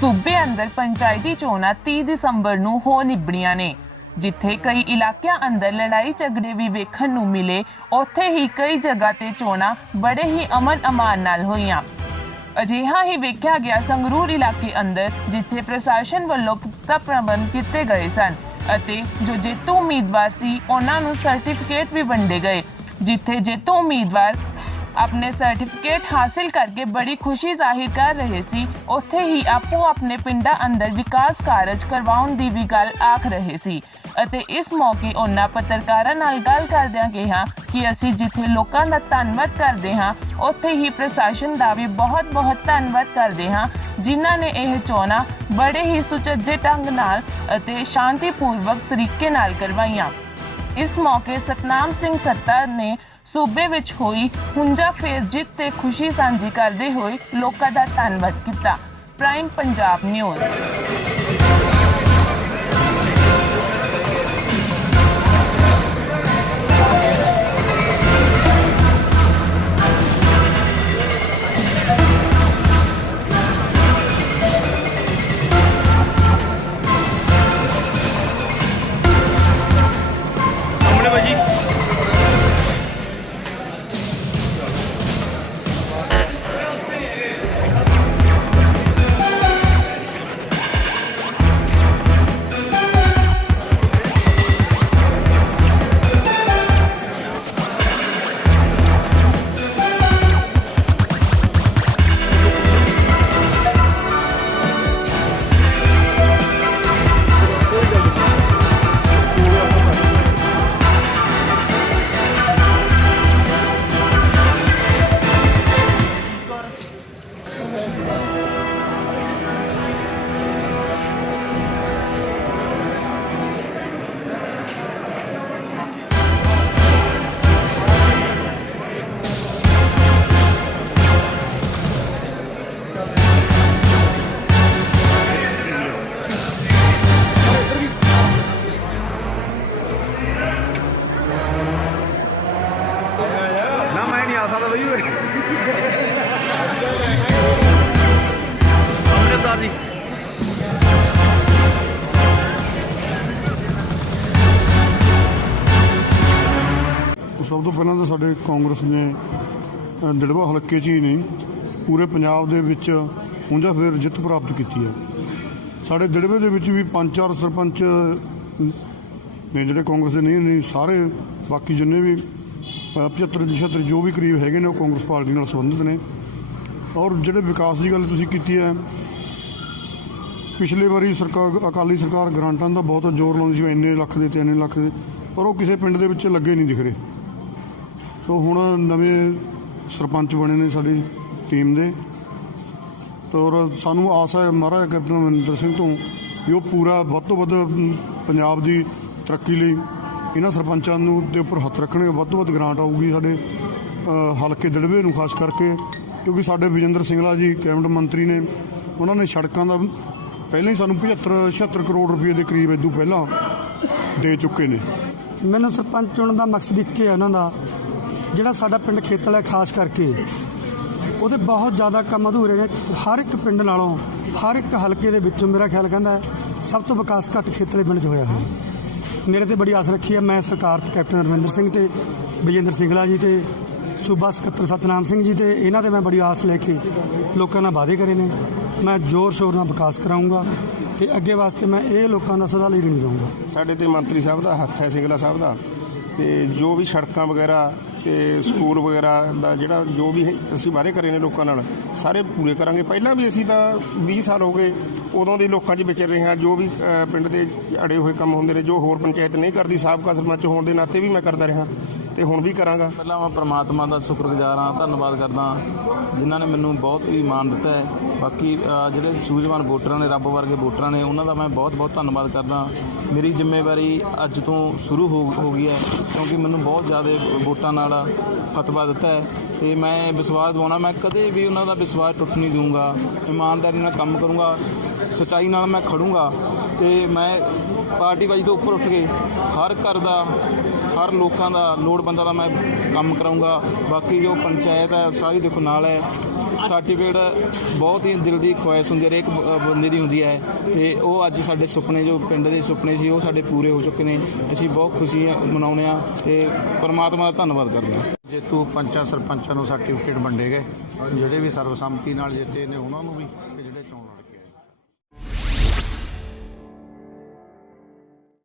ਸੂਬੇ ਅੰਦਰ ਪੰਚਾਇਤੀ ਚੋਣਾਂ 30 ਦਸੰਬਰ ਨੂੰ ਹੋ ਨਿਬੜੀਆਂ ਨੇ, ਜਿੱਥੇ ਕਈ ਇਲਾਕਿਆਂ ਅੰਦਰ ਲੜਾਈ ਝਗੜੇ ਵੀ ਵੇਖਣ ਨੂੰ ਮਿਲੇ। ਉੱਥੇ ਹੀ ਕਈ ਜਗ੍ਹਾ ਤੇ ਚੋਣਾਂ ਬੜੇ ਹੀ ਅਮਨ ਅਮਾਨ ਨਾਲ ਹੋਈਆਂ। ਅਜਿਹਾ ਹੀ ਵੇਖਿਆ ਗਿਆ ਸੰਗਰੂਰ ਇਲਾਕੇ ਅੰਦਰ, ਜਿੱਥੇ ਪ੍ਰਸ਼ਾਸਨ ਵੱਲੋਂ ਪੁਖਤਾ ਪ੍ਰਬੰਧ ਕੀਤੇ ਗਏ ਸਨ ਅਤੇ ਜੋ ਜੇਤੂ ਉਮੀਦਵਾਰ ਸੀ, ਉਹਨਾਂ ਨੂੰ ਸਰਟੀਫਿਕੇਟ ਵੀ ਵੰਡੇ ਗਏ, ਜਿੱਥੇ ਜੇਤੂ ਉਮੀਦਵਾਰ ਆਪਣੇ ਸਰਟੀਫਿਕੇਟ ਹਾਸਿਲ ਕਰਕੇ ਬੜੀ ਖੁਸ਼ੀ ਜ਼ਾਹਿਰ ਕਰ ਰਹੇ ਸੀ। ਉੱਥੇ ਹੀ ਆਪੋ ਆਪਣੇ ਪਿੰਡਾਂ ਅੰਦਰ ਵਿਕਾਸ ਕਾਰਜ ਕਰਵਾਉਣ ਦੀ ਵੀ ਗੱਲ ਆਖ ਰਹੇ ਸੀ। ਅਤੇ ਇਸ ਮੌਕੇ ਉਹਨਾਂ ਪੱਤਰਕਾਰਾਂ ਨਾਲ ਗੱਲ ਕਰਦਿਆਂ ਕਿਹਾ ਕਿ ਅਸੀਂ ਜਿੱਥੇ ਲੋਕਾਂ ਦਾ ਧੰਨਵਾਦ ਕਰਦੇ ਹਾਂ, ਉੱਥੇ ਹੀ ਪ੍ਰਸ਼ਾਸਨ ਦਾ ਵੀ ਬਹੁਤ-ਬਹੁਤ ਧੰਨਵਾਦ ਕਰਦੇ ਹਾਂ, ਜਿਨ੍ਹਾਂ ਨੇ ਇਹ ਚੋਣਾਂ ਬੜੇ ਹੀ ਸੁਚੱਜੇ ਢੰਗ ਨਾਲ ਅਤੇ ਸ਼ਾਂਤੀਪੂਰਵਕ ਤਰੀਕੇ ਨਾਲ ਕਰਵਾਈਆਂ। ਇਸ ਮੌਕੇ ਸਤਨਾਮ ਸਿੰਘ ਸੱਤਾ ਨੇ ਸੂਬੇ ਵਿੱਚ ਹੋਈ ਹੁੰਜਾ ਫੇਰ ਜਿੱਤ ਤੇ ਖੁਸ਼ੀ ਸਾਂਝੀ ਕਰਦੇ ਹੋਏ ਲੋਕਾਂ ਦਾ ਧੰਨਵਾਦ ਕੀਤਾ। Prime Punjab news. ਸਕਦਾ ਬਈ ਓਏ ਸਾਹਮਣੇ ਉਤਾਰ ਜੀ। ਸਭ ਤੋਂ ਪਹਿਲਾਂ ਤਾਂ ਸਾਡੇ ਕਾਂਗਰਸ ਨੇ ਦਿੜਵਾ ਹਲਕੇ 'ਚ ਹੀ ਨਹੀਂ ਪੂਰੇ ਪੰਜਾਬ ਦੇ ਵਿੱਚ ਹੁੰਜਾ ਫੇਰ ਜਿੱਤ ਪ੍ਰਾਪਤ ਕੀਤੀ ਹੈ। ਸਾਡੇ ਦਿੜਵੇ ਦੇ ਵਿੱਚ ਵੀ ਪੰਜ ਚਾਰ ਸਰਪੰਚ ਨੇ ਜਿਹੜੇ ਕਾਂਗਰਸ ਦੇ ਨਹੀਂ ਨਹੀਂ ਸਾਰੇ ਬਾਕੀ ਜਿੰਨੇ ਵੀ 75 76 ਜੋ ਵੀ ਕਰੀਬ ਹੈਗੇ ਨੇ ਉਹ ਕਾਂਗਰਸ ਪਾਰਟੀ ਨਾਲ ਸੰਬੰਧਿਤ ਨੇ। ਔਰ ਜਿਹੜੇ ਵਿਕਾਸ ਦੀ ਗੱਲ ਤੁਸੀਂ ਕੀਤੀ ਹੈ, ਪਿਛਲੇ ਵਾਰੀ ਸਰਕਾਰ, ਅਕਾਲੀ ਸਰਕਾਰ ਗ੍ਰਾਂਟਾਂ ਦਾ ਬਹੁਤ ਜ਼ੋਰ ਲਾਉਂਦੀ ਸੀ, ਇੰਨੇ ਲੱਖ ਦੇ ਤੇ ਇੰਨੇ ਲੱਖ ਦੇ, ਪਰ ਉਹ ਕਿਸੇ ਪਿੰਡ ਦੇ ਵਿੱਚ ਲੱਗੇ ਨਹੀਂ ਦਿਖ ਰਹੇ। ਸੋ ਹੁਣ ਨਵੇਂ ਸਰਪੰਚ ਬਣੇ ਨੇ ਸਾਡੀ ਟੀਮ ਦੇ। ਔਰ ਸਾਨੂੰ ਆਸ ਹੈ, ਮਹਾਰਾਜ ਕੈਪਟਨ ਅਮਰਿੰਦਰ ਸਿੰਘ ਤੋਂ ਵੀ ਉਹ ਪੂਰਾ, ਵੱਧ ਤੋਂ ਵੱਧ ਪੰਜਾਬ ਦੀ ਤਰੱਕੀ ਲਈ ਇਹਨਾਂ ਸਰਪੰਚਾਂ ਨੂੰ ਦੇ ਉੱਪਰ ਹੱਥ ਰੱਖਣਗੇ ਵੱਧ ਤੋਂ ਵੱਧ ਗ੍ਰਾਂਟ ਆਊਗੀ ਸਾਡੇ ਹਲਕੇ ਦੜਵੇ ਨੂੰ, ਖਾਸ ਕਰਕੇ ਕਿਉਂਕਿ ਸਾਡੇ ਵਿਜੇਂਦਰ ਸਿੰਘਲਾ ਜੀ, ਕੈਬਨਿਟ ਮੰਤਰੀ ਨੇ, ਉਹਨਾਂ ਨੇ ਸੜਕਾਂ ਦਾ ਪਹਿਲਾਂ ਹੀ ਸਾਨੂੰ 75 76 ਕਰੋੜ ਰੁਪਏ ਦੇ ਕਰੀਬ ਇਦੋਂ ਪਹਿਲਾਂ ਦੇ ਚੁੱਕੇ ਨੇ। ਮੈਨੂੰ ਸਰਪੰਚ ਚੁਣਨ ਦਾ ਮਕਸਦ ਇੱਕ ਹੈ ਉਹਨਾਂ ਦਾ, ਜਿਹੜਾ ਸਾਡਾ ਪਿੰਡ ਖੇਤਲ ਹੈ ਖਾਸ ਕਰਕੇ। ਉਹਦੇ ਬਹੁਤ ਜ਼ਿਆਦਾ ਕੰਮ ਅਧੂਰੇ ਨੇ, ਹਰ ਇੱਕ ਪਿੰਡ ਨਾਲੋਂ, ਹਰ ਇੱਕ ਹਲਕੇ ਦੇ ਵਿੱਚੋਂ ਮੇਰਾ ਖਿਆਲ ਕਹਿੰਦਾ ਸਭ ਤੋਂ ਵਿਕਾਸ ਘੱਟ ਖੇਤਲੇ ਪਿੰਡ 'ਚ ਹੋਇਆ ਹੈ। ਮੇਰੇ ਤੇ ਬੜੀ ਆਸ ਰੱਖੀ ਹੈ। ਮੈਂ ਸਰਕਾਰ ਤੇ ਕੈਪਟਨ ਰਵਿੰਦਰ ਸਿੰਘ ਤੇ ਵਿਜੇਂਦਰ ਸਿੰਘਲਾ ਜੀ ਤੇ ਸੂਬਾ ਸਕੱਤਰ ਸਤਨਾਮ ਸਿੰਘ ਜੀ ਤੇ ਇਹਨਾਂ ਤੇ ਮੈਂ ਬੜੀ ਆਸ ਲੈ ਕੇ ਲੋਕਾਂ ਨਾਲ ਵਾਅਦੇ ਕਰੇ ਨੇ। ਮੈਂ ਜ਼ੋਰ ਸ਼ੋਰ ਨਾਲ ਵਿਕਾਸ ਕਰਾਊਂਗਾ ਤੇ ਅੱਗੇ ਵਾਸਤੇ ਮੈਂ ਇਹ ਲੋਕਾਂ ਦਾ ਸਦਾ ਲਈ ਨਹੀਂ ਰਹੂੰਗਾ। ਸਾਡੇ ਤੇ ਮੰਤਰੀ ਸਾਹਿਬ ਦਾ ਹੱਥ ਹੈ, ਸਿੰਗਲਾ ਸਾਹਿਬ ਦਾ। ਤੇ ਜੋ ਵੀ ਸੜਕਾਂ ਵਗੈਰਾ ਤੇ ਸਕੂਲ ਵਗੈਰਾ ਦਾ ਜਿਹੜਾ ਜੋ ਵੀ ਅਸੀਂ ਵਾਅਦੇ ਕਰੇ ਨੇ ਲੋਕਾਂ ਨਾਲ, ਸਾਰੇ ਪੂਰੇ ਕਰਾਂਗੇ। ਪਹਿਲਾਂ ਵੀ ਅਸੀਂ ਤਾਂ 20 ਸਾਲ ਹੋ ਗਏ ਉਦੋਂ ਦੇ ਲੋਕਾਂ 'ਚ ਵਿਚਰ ਰਹੇ ਹਾਂ। ਜੋ ਵੀ ਪਿੰਡ ਦੇ ਅੜੇ ਹੋਏ ਕੰਮ ਹੁੰਦੇ ਨੇ, ਜੋ ਹੋਰ ਪੰਚਾਇਤ ਨਹੀਂ ਕਰਦੀ, ਸਾਬਕਾ ਸਰਪੰਚ ਹੋਣ ਦੇ ਨਾਤੇ ਵੀ ਮੈਂ ਕਰਦਾ ਰਿਹਾ। ਤੇ ਹੁਣ ਵੀ ਕਰਾਂਗਾ। ਪਹਿਲਾਂ ਮੈਂ ਪ੍ਰਮਾਤਮਾ ਦਾ ਸ਼ੁਕਰਗੁਜ਼ਾਰ ਹਾਂ ਧੰਨਵਾਦ ਕਰਦਾ ਜਿਨ੍ਹਾਂ ਨੇ ਮੈਨੂੰ ਬਹੁਤ ਹੀ ਮਾਣ ਦਿੱਤਾ ਹੈ। ਬਾਕੀ ਅ, ਜਿਹੜੇ ਸੂਝਵਾਨ ਵੋਟਰਾਂ ਨੇ ਰੱਬ ਵਰਗੇ ਵੋਟਰਾਂ ਨੇ ਉਹਨਾਂ ਦਾ ਮੈਂ ਬਹੁਤ ਬਹੁਤ ਧੰਨਵਾਦ ਕਰਦਾ ਮੇਰੀ ਜ਼ਿੰਮੇਵਾਰੀ ਅੱਜ ਤੋਂ ਸ਼ੁਰੂ ਹੋ ਹੋ ਗਈ ਹੈ ਕਿਉਂਕਿ ਮੈਨੂੰ ਬਹੁਤ ਜ਼ਿਆਦਾ ਵੋਟਾਂ ਨਾਲ ਫਤਵਾ ਦਿੱਤਾ ਹੈ। ਤੇ ਮੈਂ ਵਿਸ਼ਵਾਸ ਦਿਵਾਉਣਾ ਮੈਂ ਕਦੇ ਵੀ ਉਹਨਾਂ ਦਾ ਵਿਸ਼ਵਾਸ ਟੁੱਟ ਨਹੀਂ ਦੂੰਗਾ ਇਮਾਨਦਾਰੀ ਨਾਲ ਕੰਮ ਕਰੂੰਗਾ ਸਚਾਈ ਨਾਲ ਮੈਂ ਖੜੂੰਗਾ। ਤੇ ਮੈਂ ਪਾਰਟੀ ਪਾਰਟੀਬਾਜ਼ੀ ਤੋਂ ਉੱਪਰ ਉੱਠ ਕੇ ਹਰ ਘਰ ਦਾ ਹਰ ਲੋਕਾਂ ਦਾ ਲੋੜਵੰਦਾਂ ਦਾ ਮੈਂ ਕੰਮ ਕਰਾਉਂਗਾ ਬਾਕੀ ਜੋ ਪੰਚਾਇਤ ਹੈ ਸਾਰੀ ਦੇਖੋ ਨਾਲ ਹੈ। ਸਰਟੀਫਿਕੇਟ ਬਹੁਤ ਹੀ ਦਿਲ ਦੀ ਖੁਆਇਸ਼ ਹੁੰਦੀ ਹੈ, ਹਰੇਕ ਬੰਦੇ ਦੀ ਹੁੰਦੀ ਹੈ। ਤੇ ਉਹ ਅੱਜ ਸਾਡੇ ਸੁਪਨੇ, ਜੋ ਪਿੰਡ ਦੇ ਸੁਪਨੇ ਸੀ, ਉਹ ਸਾਡੇ ਪੂਰੇ ਹੋ ਚੁੱਕੇ ਨੇ। ਅਸੀਂ ਬਹੁਤ ਖੁਸ਼ੀ ਮਨਾਉਂਦੇ ਆ ਤੇ ਪਰਮਾਤਮਾ ਦਾ ਧੰਨਵਾਦ ਕਰਦੇ ਹਾਂ। ਜੇਤੂ ਪੰਚਾਂ, ਸਰਪੰਚਾਂ ਨੂੰ ਸਰਟੀਫਿਕੇਟ ਵੰਡੇ ਗਏ, ਜਿਹੜੇ ਵੀ ਸਰਬਸੰਮਤੀ ਨਾਲ ਜਿੱਤੇ ਨੇ, ਉਹਨਾਂ ਨੂੰ ਵੀ ਜਿਹੜੇ ਚੋਣ